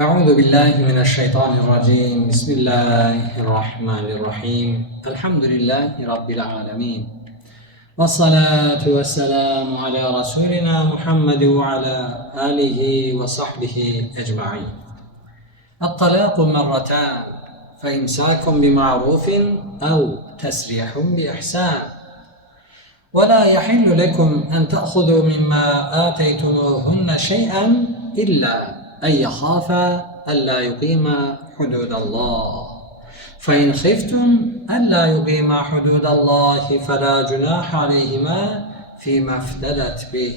أعوذ بالله من الشيطان الرجيم. بسم الله الرحمن الرحيم. الحمد لله رب العالمين. والصلاة والسلام على رسولنا محمد وعلى آله وصحبه أجمعين. الطلاق مرتان فإمساك بمعروف أو تسريح بإحسان. ولا يحل لكم أن تأخذوا مما آتيتموهن شيئا إلا أن يخافا ألا يقيما حدود الله. فإن خفتم ألا يقيما حدود الله فلا جناح عليهما فيما افتدت به.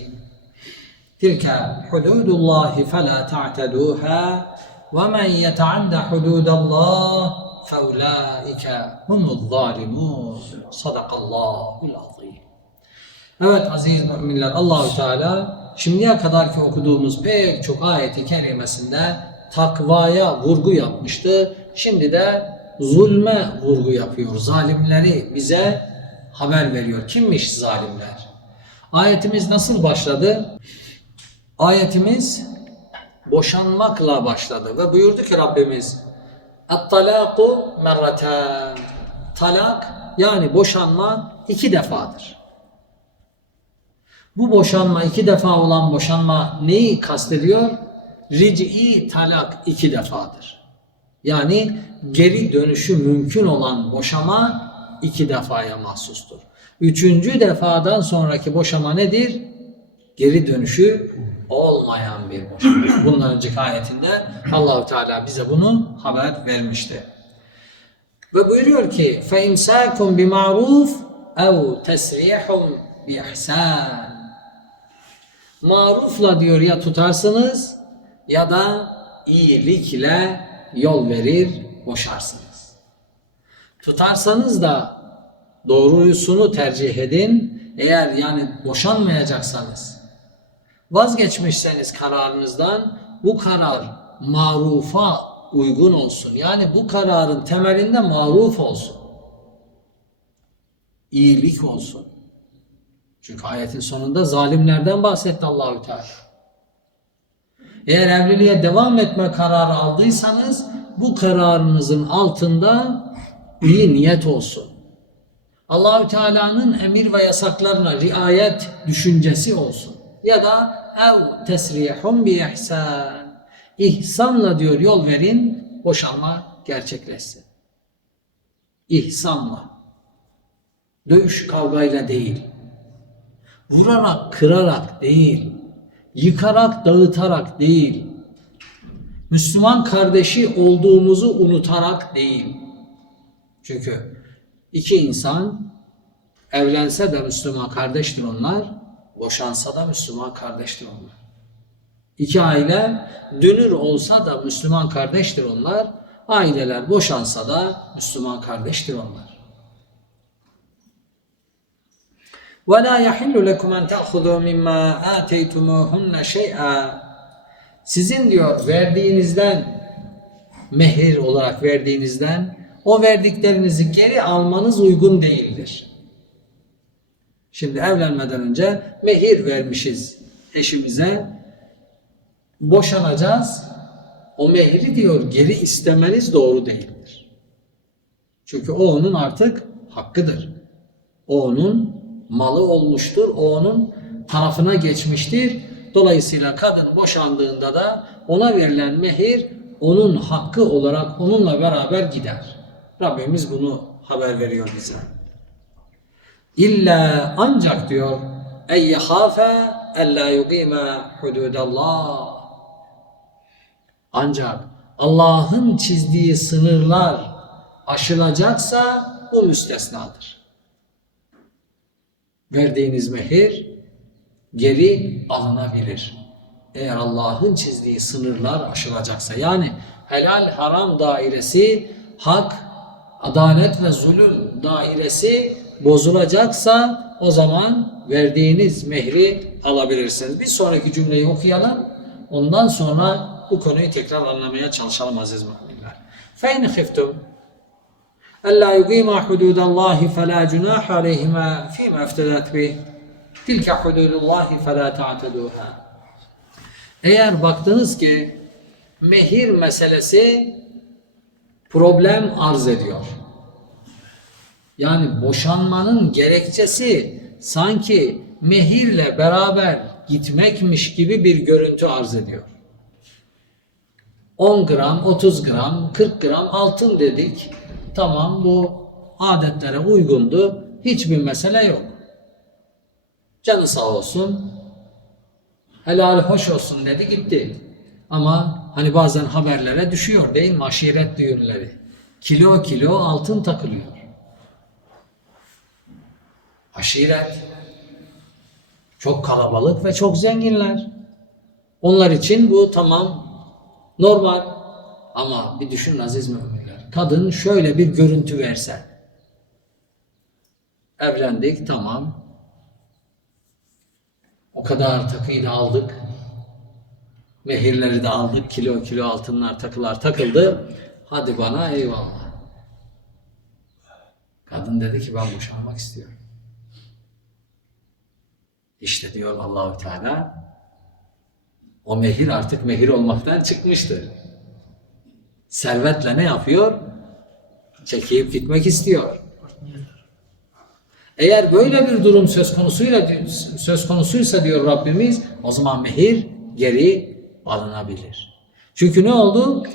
تلك حدود الله فلا تعتدوها ومن يتعد حدود الله فأولئك هم الظالمون. صدق الله العظيم. Evet aziz müminler Allahü Teala şimdiye kadarki okuduğumuz pek çok ayeti kerimesinde takvaya vurgu yapmıştı. Şimdi de zulme vurgu yapıyor. Zalimleri bize haber veriyor. Kimmiş zalimler? Ayetimiz nasıl başladı? Ayetimiz boşanmakla başladı ve buyurdu ki Rabbimiz At-talaku merratan Talak yani boşanma iki defadır. Bu boşanma iki defa olan boşanma neyi kastediyor? Ric'i talak iki defadır. Yani geri dönüşü mümkün olan boşama iki defaya mahsustur. Üçüncü defadan sonraki boşama nedir? Geri dönüşü olmayan bir boşama. Bundan önceki ayetinde Allahu Teala bize bunu haber vermişti. Ve buyuruyor ki: "Fe imsakum bi ma'ruf ev tesrihum bi. Marufla diyor ya tutarsınız ya da iyilikle yol verir boşarsınız. Tutarsanız da doğrusunu tercih edin. Eğer yani boşanmayacaksanız vazgeçmişseniz kararınızdan bu karar marufa uygun olsun. Yani bu kararın temelinde maruf olsun. İyilik olsun. Çünkü ayetin sonunda zalimlerden bahsetti Allahü Teala. Eğer evliliğe devam etme kararı aldıysanız bu kararınızın altında iyi niyet olsun. Allahü Teala'nın emir ve yasaklarına riayet düşüncesi olsun. Ya da ev tesrihun bi ihsan. İhsanla diyor yol verin, boşanma gerçekleşsin. İhsanla. Dövüş kavgayla değil vurarak, kırarak değil, yıkarak, dağıtarak değil, Müslüman kardeşi olduğumuzu unutarak değil. Çünkü iki insan evlense de Müslüman kardeştir onlar, boşansa da Müslüman kardeştir onlar. İki aile dünür olsa da Müslüman kardeştir onlar, aileler boşansa da Müslüman kardeştir onlar. وَلَا يَحِلُّ لَكُمْ أَنْ تَأْخُذُوا مِمَّا آتَيْتُمُوهُنَّ شَيْئًا Sizin diyor verdiğinizden, mehir olarak verdiğinizden, o verdiklerinizi geri almanız uygun değildir. Şimdi evlenmeden önce mehir vermişiz eşimize, boşanacağız. O mehri diyor geri istemeniz doğru değildir. Çünkü o onun artık hakkıdır. O onun malı olmuştur. O onun tarafına geçmiştir. Dolayısıyla kadın boşandığında da ona verilen mehir onun hakkı olarak onunla beraber gider. Rabbimiz bunu haber veriyor bize. İlla ancak diyor ey yehafe ella yugima hududallah. Ancak Allah'ın çizdiği sınırlar aşılacaksa bu müstesnadır verdiğiniz mehir geri alınabilir. Eğer Allah'ın çizdiği sınırlar aşılacaksa yani helal haram dairesi hak, adalet ve zulüm dairesi bozulacaksa o zaman verdiğiniz mehri alabilirsiniz. Bir sonraki cümleyi okuyalım. Ondan sonra bu konuyu tekrar anlamaya çalışalım aziz müminler. فَاِنْ خِفْتُمْ ألا يقيما حدود الله فلا جناح عليهما فيما افتدت به تلك حدود الله فلا تعتدوها Eğer baktınız ki mehir meselesi problem arz ediyor. Yani boşanmanın gerekçesi sanki mehirle beraber gitmekmiş gibi bir görüntü arz ediyor. 10 gram, 30 gram, 40 gram altın dedik. Tamam bu adetlere uygundu. Hiçbir mesele yok. Canı sağ olsun. Helal hoş olsun dedi gitti. Ama hani bazen haberlere düşüyor değil mi? Aşiret düğünleri. Kilo kilo altın takılıyor. Aşiret. Çok kalabalık ve çok zenginler. Onlar için bu tamam normal. Ama bir düşün aziz müminler. Kadın şöyle bir görüntü verse. Evlendik tamam. O kadar takıyı da aldık. Mehirleri de aldık. Kilo kilo altınlar takılar takıldı. Hadi bana eyvallah. Kadın dedi ki ben boşanmak istiyorum. İşte diyor Allahu Teala o mehir artık mehir olmaktan çıkmıştır. Servetle ne yapıyor? Çekip gitmek istiyor. Eğer böyle bir durum söz konusuyla söz konusuysa diyor Rabbimiz o zaman mehir geri alınabilir. Çünkü ne oldu?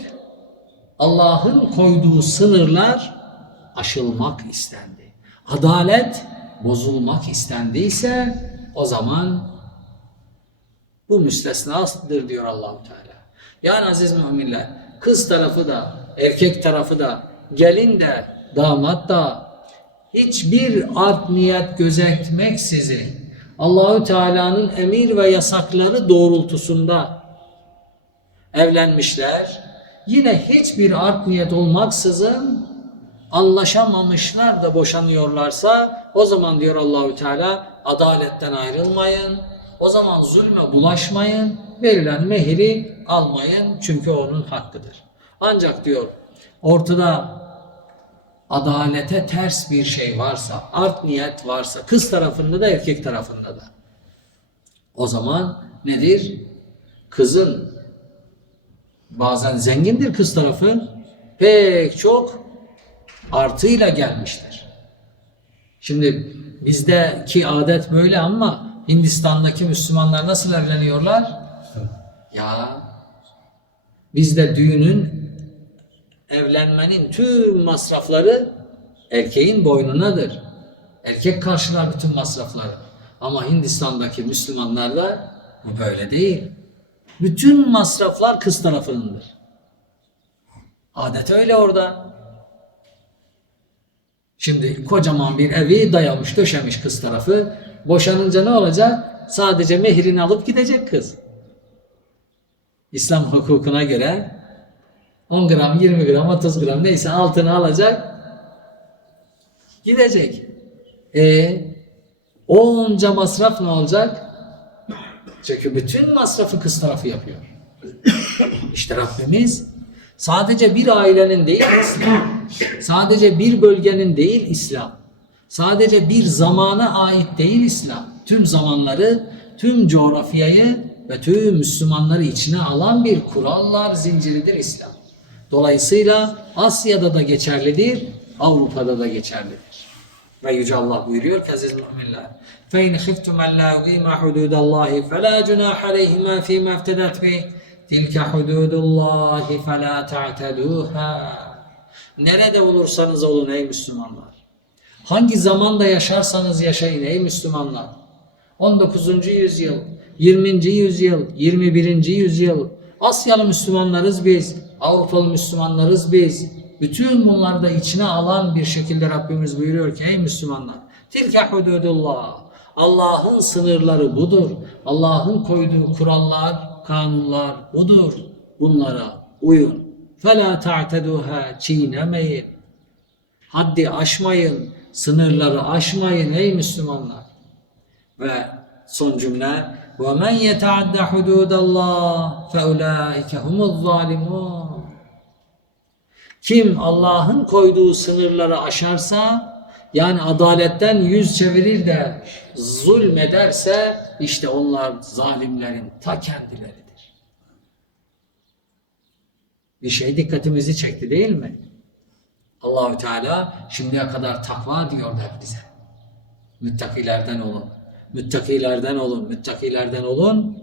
Allah'ın koyduğu sınırlar aşılmak istendi. Adalet bozulmak istendiyse o zaman bu müstesnadır diyor Allahu Teala. Yani aziz müminler kız tarafı da erkek tarafı da gelin de damat da hiçbir art niyet gözetmeksizin Allahü Teala'nın emir ve yasakları doğrultusunda evlenmişler. Yine hiçbir art niyet olmaksızın anlaşamamışlar da boşanıyorlarsa o zaman diyor Allahü Teala adaletten ayrılmayın. O zaman zulme bulaşmayın. Verilen mehiri almayın çünkü onun hakkıdır. Ancak diyor ortada adalete ters bir şey varsa, art niyet varsa, kız tarafında da erkek tarafında da. O zaman nedir? Kızın bazen zengindir kız tarafı, pek çok artıyla gelmiştir. Şimdi bizdeki adet böyle ama Hindistan'daki Müslümanlar nasıl evleniyorlar? Ya bizde düğünün evlenmenin tüm masrafları erkeğin boynunadır. Erkek karşılar bütün masrafları. Ama Hindistan'daki Müslümanlarda bu böyle değil. Bütün masraflar kız tarafınındır. Adet öyle orada. Şimdi kocaman bir evi dayamış, döşemiş kız tarafı. Boşanınca ne olacak? Sadece mehrini alıp gidecek kız. İslam hukukuna göre 10 gram, 20 gram, 30 gram neyse altını alacak. Gidecek. E onca masraf ne olacak? Çünkü bütün masrafı kız tarafı yapıyor. İşte Rabbimiz sadece bir ailenin değil İslam, sadece bir bölgenin değil İslam, sadece bir zamana ait değil İslam, tüm zamanları, tüm coğrafyayı ve tüm Müslümanları içine alan bir kurallar zinciridir İslam. Dolayısıyla Asya'da da geçerlidir, Avrupa'da da geçerlidir. Ve Yüce Allah buyuruyor ki aziz müminler فَاِنْ خِفْتُمْ اَلَّا يُقِيمَ حُدُودَ اللّٰهِ فَلَا جُنَاحَ عَلَيْهِمَا ف۪ي مَا اَفْتَدَتْ بِهِ تِلْكَ حُدُودُ اللّٰهِ فَلَا تَعْتَدُوهَا Nerede olursanız olun ey Müslümanlar. Hangi zamanda yaşarsanız yaşayın ey Müslümanlar. 19. yüzyıl, 20. yüzyıl, 21. yüzyıl. Asyalı Müslümanlarız biz. Avrupalı Müslümanlarız biz. Bütün bunları da içine alan bir şekilde Rabbimiz buyuruyor ki ey Müslümanlar. Tilke hududullah. Allah'ın sınırları budur. Allah'ın koyduğu kurallar, kanunlar budur. Bunlara uyun. فَلَا تَعْتَدُوهَا Çiğnemeyin. Haddi aşmayın. Sınırları aşmayın ey Müslümanlar. Ve son cümle وَمَنْ يَتَعَدَّ حُدُودَ اللّٰهِ فَاُولَٰئِكَ هُمُ الظَّالِمُونَ Kim Allah'ın koyduğu sınırları aşarsa yani adaletten yüz çevirir de zulmederse işte onlar zalimlerin ta kendileridir. Bir şey dikkatimizi çekti değil mi? Allahü Teala şimdiye kadar takva diyordu hep bize. Müttakilerden olun. Müttakilerden olun. Müttakilerden olun.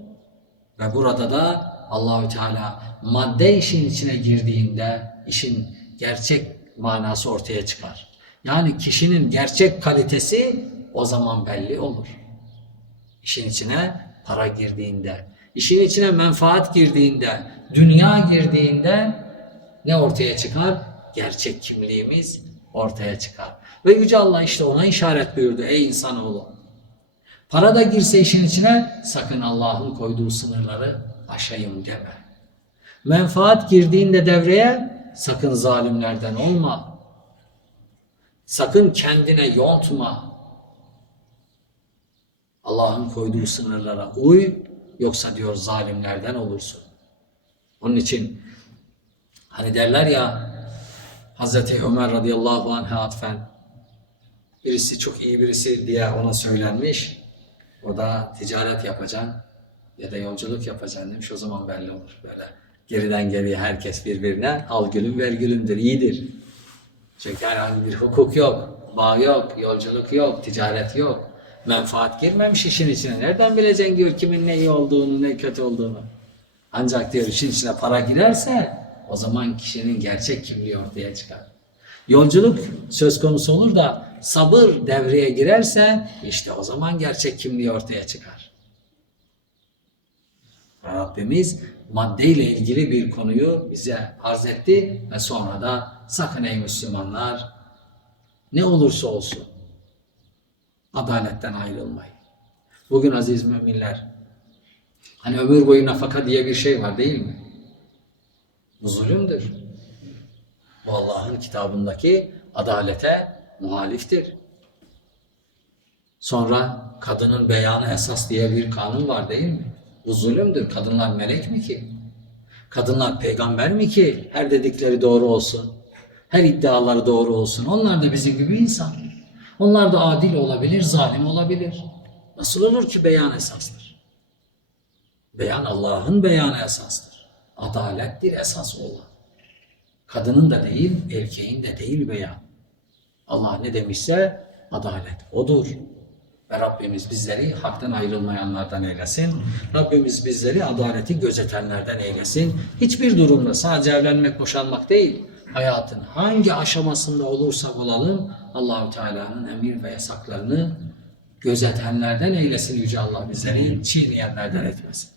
Ve burada da Allahü Teala madde işin içine girdiğinde işin gerçek manası ortaya çıkar. Yani kişinin gerçek kalitesi o zaman belli olur. İşin içine para girdiğinde, işin içine menfaat girdiğinde, dünya girdiğinde ne ortaya çıkar? Gerçek kimliğimiz ortaya çıkar. Ve Yüce Allah işte ona işaret buyurdu. Ey insanoğlu! Para da girse işin içine sakın Allah'ın koyduğu sınırları aşayım deme. Menfaat girdiğinde devreye sakın zalimlerden olma. Sakın kendine yontma. Allah'ın koyduğu sınırlara uy yoksa diyor zalimlerden olursun. Onun için hani derler ya Hazreti Ömer radıyallahu anh'a atfen birisi çok iyi birisi diye ona söylenmiş. O da ticaret yapacaksın ya da yolculuk yapacaksın demiş. O zaman belli olur böyle. Geriden geriye herkes birbirine al gülüm ver gülümdür iyidir. Çünkü herhangi bir hukuk yok, bağ yok, yolculuk yok, ticaret yok. Menfaat girmemiş işin içine. Nereden bileceksin diyor kimin ne iyi olduğunu, ne kötü olduğunu. Ancak diyor işin içine para girerse o zaman kişinin gerçek kimliği ortaya çıkar. Yolculuk söz konusu olur da sabır devreye girerse işte o zaman gerçek kimliği ortaya çıkar. Rabbimiz maddeyle ilgili bir konuyu bize arz etti ve sonra da sakın ey Müslümanlar ne olursa olsun adaletten ayrılmayın. Bugün aziz müminler hani ömür boyu nafaka diye bir şey var değil mi? Zulümdür. Bu Allah'ın kitabındaki adalete muhaliftir. Sonra kadının beyanı esas diye bir kanun var değil mi? Bu zulümdür. Kadınlar melek mi ki? Kadınlar peygamber mi ki? Her dedikleri doğru olsun. Her iddiaları doğru olsun. Onlar da bizim gibi insan. Onlar da adil olabilir, zalim olabilir. Nasıl olur ki beyan esastır? Beyan Allah'ın beyanı esastır. Adalettir esas olan. Kadının da değil, erkeğin de değil beyan. Allah ne demişse adalet odur. Ve Rabbimiz bizleri haktan ayrılmayanlardan eylesin. Rabbimiz bizleri adaleti gözetenlerden eylesin. Hiçbir durumda sadece evlenmek, boşanmak değil, hayatın hangi aşamasında olursak olalım Allahü Teala'nın emir ve yasaklarını gözetenlerden eylesin Yüce Allah bizleri çiğneyenlerden etmesin.